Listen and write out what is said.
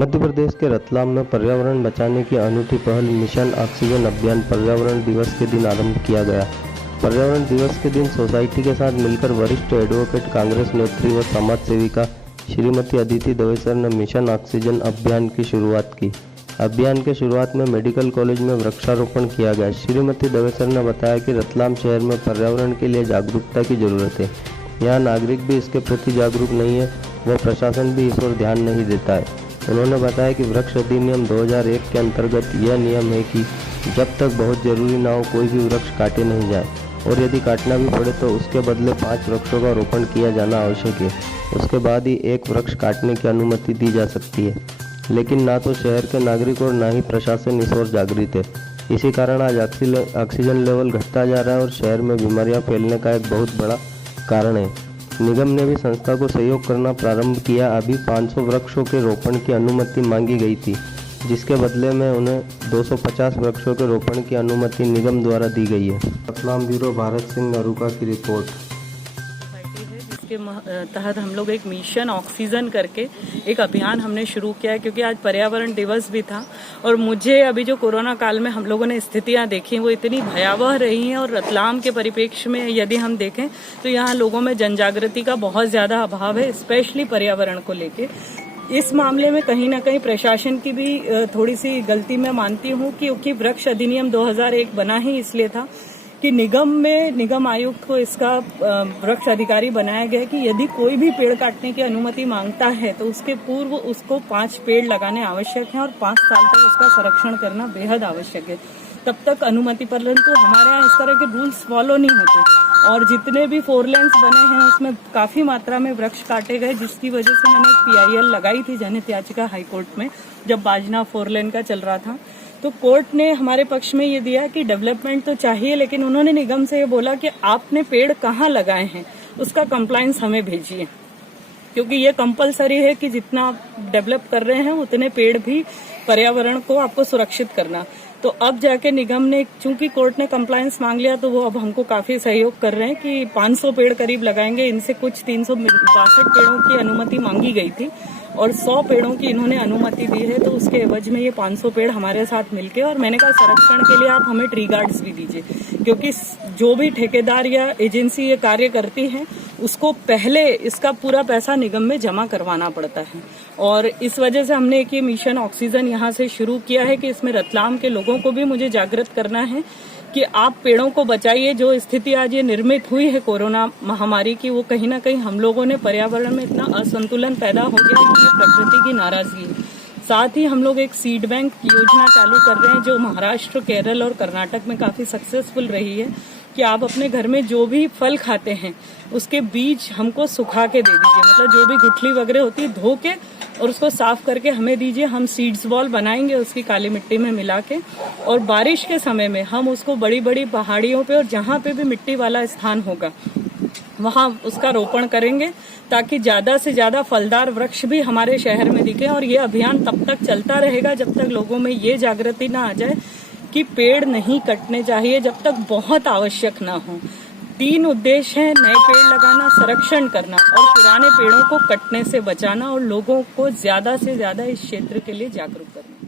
मध्य प्रदेश के रतलाम में पर्यावरण बचाने की अनूठी पहल मिशन ऑक्सीजन अभियान पर्यावरण दिवस के दिन आरंभ किया गया। पर्यावरण दिवस के दिन सोसाइटी के साथ मिलकर वरिष्ठ एडवोकेट, कांग्रेस नेत्री व समाज सेविका श्रीमती अदिति दवेसर ने मिशन ऑक्सीजन अभियान की शुरुआत की। अभियान के शुरुआत में मेडिकल कॉलेज में वृक्षारोपण किया गया। श्रीमती दवेसर ने बताया कि रतलाम शहर में पर्यावरण के लिए जागरूकता की जरूरत है। यहाँ नागरिक भी इसके प्रति जागरूक नहीं है व प्रशासन भी इस पर ध्यान नहीं देता है। उन्होंने बताया कि वृक्ष अधिनियम 2001 के अंतर्गत यह नियम है कि जब तक बहुत जरूरी ना हो कोई भी वृक्ष काटे नहीं जाए और यदि काटना भी पड़े तो उसके बदले 5 वृक्षों का रोपण किया जाना आवश्यक है। उसके बाद ही 1 वृक्ष काटने की अनुमति दी जा सकती है। लेकिन ना तो शहर के नागरिक और ना ही प्रशासन इस ओर जागृत है। इसी कारण आज ऑक्सीजन लेवल घटता जा रहा है और शहर में बीमारियां फैलने का एक बहुत बड़ा कारण है। निगम ने भी संस्था को सहयोग करना प्रारंभ किया। अभी 500 वृक्षों के रोपण की अनुमति मांगी गई थी, जिसके बदले में उन्हें 250 वृक्षों के रोपण की अनुमति निगम द्वारा दी गई है। रतलाम ब्यूरो भारत सिंह नरूका की रिपोर्ट। के तहत हम लोग एक मिशन ऑक्सीजन करके एक अभियान हमने शुरू किया है, क्योंकि आज पर्यावरण दिवस भी था और मुझे अभी जो कोरोना काल में हम लोगों ने स्थितियां देखी वो इतनी भयावह रही हैं और रतलाम के परिप्रेक्ष्य में यदि हम देखें तो यहाँ लोगों में जनजागृति का बहुत ज्यादा अभाव है, स्पेशली पर्यावरण को लेके। इस मामले में कहीं ना कहीं प्रशासन की भी थोड़ी सी गलती मैं मानती हूँ, क्योंकि वृक्ष अधिनियम 2001 बना ही इसलिए था कि निगम आयुक्त को इसका वृक्ष अधिकारी बनाया गया कि यदि कोई भी पेड़ काटने की अनुमति मांगता है तो उसके पूर्व उसको 5 पेड़ लगाने आवश्यक हैं और 5 साल तक उसका संरक्षण करना बेहद आवश्यक है। तब तक अनुमति, परंतु हमारे यहाँ इस तरह के रूल्स फॉलो नहीं होते और जितने भी 4 लेन्स बने हैं उसमें काफी मात्रा में वृक्ष काटे गए, जिसकी वजह से मैंने एक PIL लगाई थी जनहित याचिका हाईकोर्ट में जब बाजना 4 लेन का चल रहा था। तो कोर्ट ने हमारे पक्ष में ये दिया कि डेवलपमेंट तो चाहिए, लेकिन उन्होंने निगम से ये बोला कि आपने पेड़ कहाँ लगाए हैं उसका कंप्लायंस हमें भेजिए, क्योंकि ये कंपलसरी है कि जितना आप डेवलप कर रहे हैं उतने पेड़ भी पर्यावरण को आपको सुरक्षित करना। तो अब जाके निगम ने, चूंकि कोर्ट ने कंप्लायंस मांग लिया, तो वो अब हमको काफी सहयोग कर रहे हैं कि 500 पेड़ करीब लगाएंगे। इनसे कुछ 362 पेड़ों की अनुमति मांगी गई थी और 100 पेड़ों की इन्होंने अनुमति दी है, तो उसके एवज में ये 500 पेड़ हमारे साथ मिलके, और मैंने कहा संरक्षण के लिए आप हमें ट्री गार्ड्स भी दीजिए, क्योंकि जो भी ठेकेदार या एजेंसी ये कार्य करती है उसको पहले इसका पूरा पैसा निगम में जमा करवाना पड़ता है। और इस वजह से हमने एक ये मिशन ऑक्सीजन यहाँ से शुरू किया है कि इसमें रतलाम के लोगों को भी मुझे जागृत करना है कि आप पेड़ों को बचाइए। जो स्थिति आज ये निर्मित हुई है कोरोना महामारी की, वो कहीं ना कहीं हम लोगों ने पर्यावरण में इतना असंतुलन पैदा हो गया है कि ये प्रकृति की नाराजगी है। साथ ही हम लोग एक सीड बैंक योजना चालू कर रहे हैं जो महाराष्ट्र, केरल और कर्नाटक में काफी सक्सेसफुल रही है, कि आप अपने घर में जो भी फल खाते हैं उसके बीज हमको सुखा के दे दीजिए, मतलब जो भी गुठली वगैरह होती है धो के और उसको साफ करके हमें दीजिए। हम सीड्स बॉल बनाएंगे उसकी काली मिट्टी में मिला के, और बारिश के समय में हम उसको बड़ी बड़ी पहाड़ियों पे और जहाँ पे भी मिट्टी वाला स्थान होगा वहाँ उसका रोपण करेंगे, ताकि ज्यादा से ज्यादा फलदार वृक्ष भी हमारे शहर में दिखे। और ये अभियान तब तक चलता रहेगा जब तक लोगों में ये जागृति ना आ जाए कि पेड़ नहीं कटने चाहिए जब तक बहुत आवश्यक ना हो। 3 उद्देश्य हैं: नए पेड़ लगाना, संरक्षण करना और पुराने पेड़ों को कटने से बचाना, और लोगों को ज्यादा से ज्यादा इस क्षेत्र के लिए जागरूक करना।